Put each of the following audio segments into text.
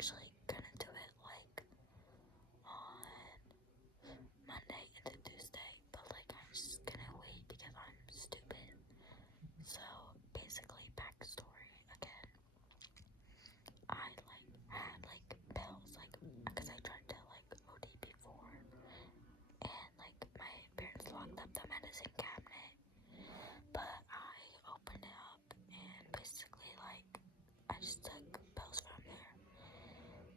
actually gonna do it like on Monday into Tuesday, but like I'm just gonna wait because I'm stupid. So basically, backstory again. I like had like pills like because I tried to like OD before, and like my parents locked up the medicine cabinet, but I opened it up and basically like I just took pills from there,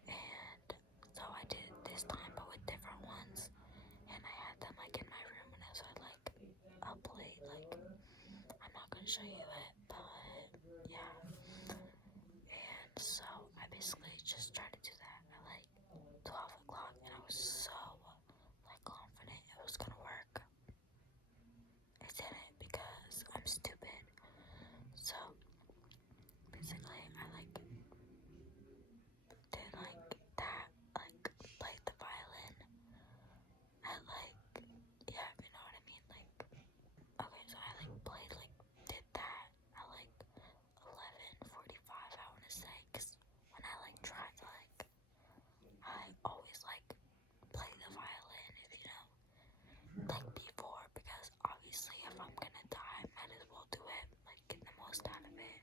and so I did this time but with different ones, and I had them like in my room, and so I like upload like I'm not gonna show you it, but yeah. And so I basically just tried to do that at like 12 o'clock, and I was so like confident it was gonna work. It didn't because I'm stupid. So basically I like did like that, like played the violin at like, yeah, you know what I mean, like okay, so I like played like did that at like 11:45, I want to say, because when I like tried to like I always like play the violin, if you know, like before, because obviously if I'm gonna die, might as well do it, like get the most out of it.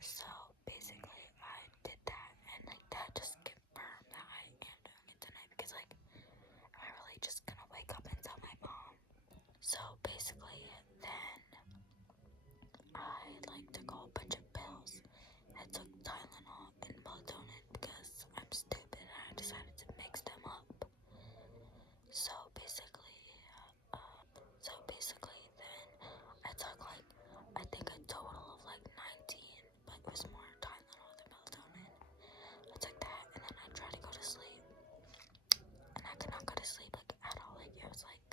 So basically I did that, and like that just confirmed that I am doing it tonight, because like am I really just gonna wake up and tell my mom? So basically then I like took a whole bunch of pills. I took Tylenol and melatonin because I'm stupid and I decided to mix them up. So basically, then I took like I think a total of like 19, but it was more Tylenol than melatonin. I took that and then I tried to go to sleep, and I could not go to sleep like at all. Like it was like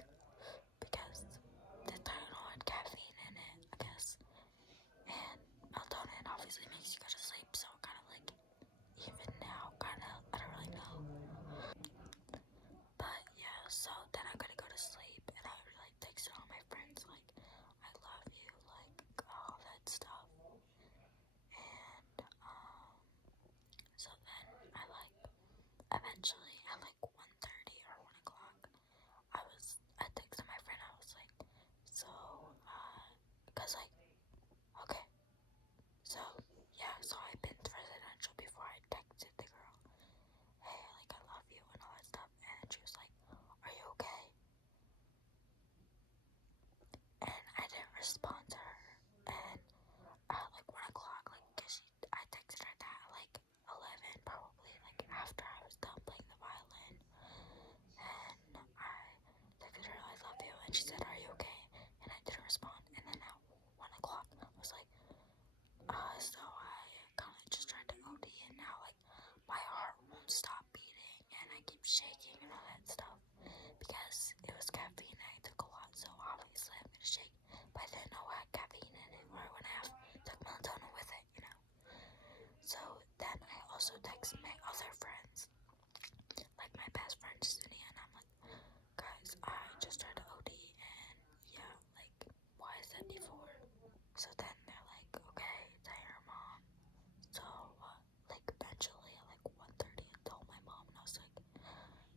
because the Tylenol had caffeine in it, I guess, and melatonin obviously makes you go to sleep. So kind of like even now, kind of I don't really know. But yeah, so then I gotta go to sleep, and I like texted all my friends like, I love you, like all that stuff. And so then I like eventually at like 1:30 or 1 o'clock, I texted my friend. I was like, so cause like okay, so yeah, so I've been presidential before. I texted the girl, hey, like I love you and all that stuff, and she was like, are you okay? And I didn't respond to her. And at like 1 o'clock, like, cause I texted her that at like 11, probably like after I was done playing the violin. And I texted her, I love you, and she said, are you okay? And I didn't respond. And then at 1 o'clock, I was like, so I kind of just tried to OD, and now like my heart won't stop beating, and I keep shaking and all that stuff because it was caffeine. I took a lot, so obviously I'm gonna shake. But I didn't know I had caffeine in it, or I wouldn't have took melatonin with it, you know. So then I also text my other friends, like my best friend Junia, and I'm like, guys, I just tried to OD, and yeah, like, why is that before? So then they're like, okay, tell your mom. So like eventually at like 1:30, I told my mom, and I was like,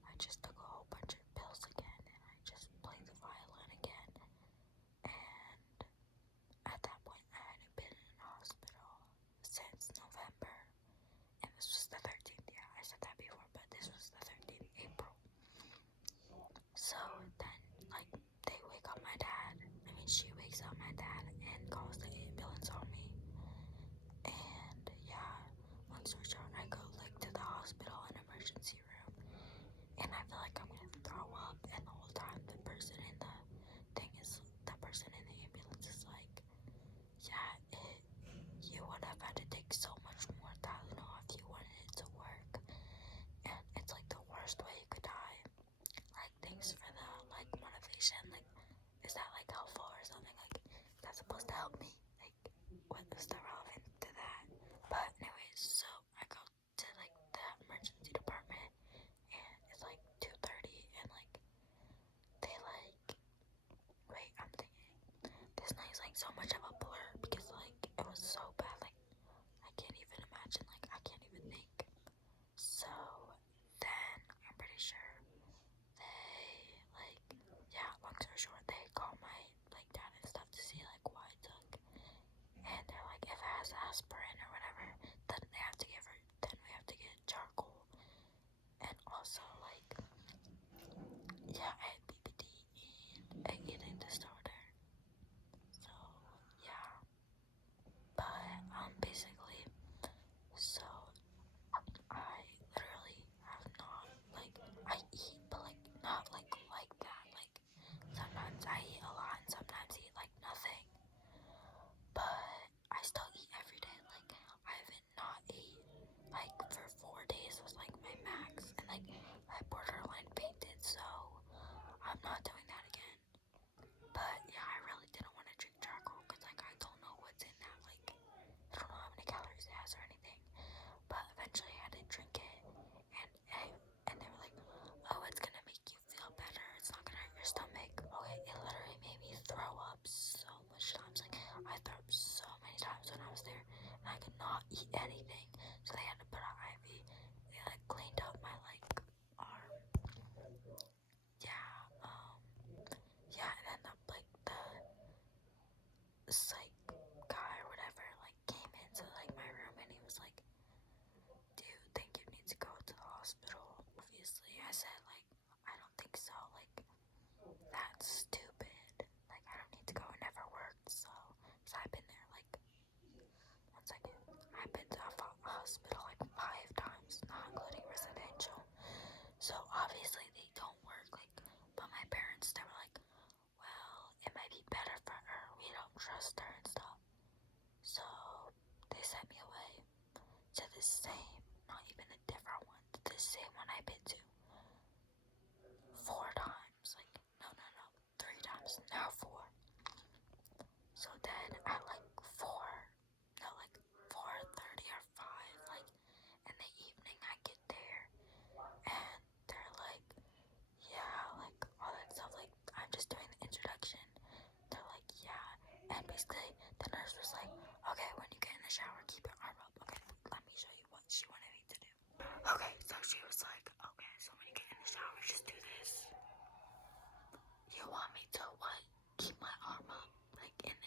I just took a whole bunch of pills again, and I just played the violin again. And at that point, I hadn't been in the hospital since November, and this was the 13th. Yeah, I said that before, but this was the 13th April. So then, like, they wake up my dad. I mean, she wakes up my dad and calls the ambulance on me. And yeah, long story short, I go like to the hospital and emergency room, and I feel like I'm gonna throw up. And the whole time, the person in the ambulance is like, yeah, you would have had to take so much more Tylenol if you wanted it to work, and it's like the worst way you could die. Like, thanks for the like motivation. Like, is that like helpful or something? Like, that's supposed to help me. Like, what is that relevant to that? But anyways, so I go to like the emergency department, and it's like 2:30, and like they like wait, I'm thinking this night's like so much of a blur because like it was so bad. Like I can't even imagine. Like I can't even think.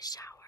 shower.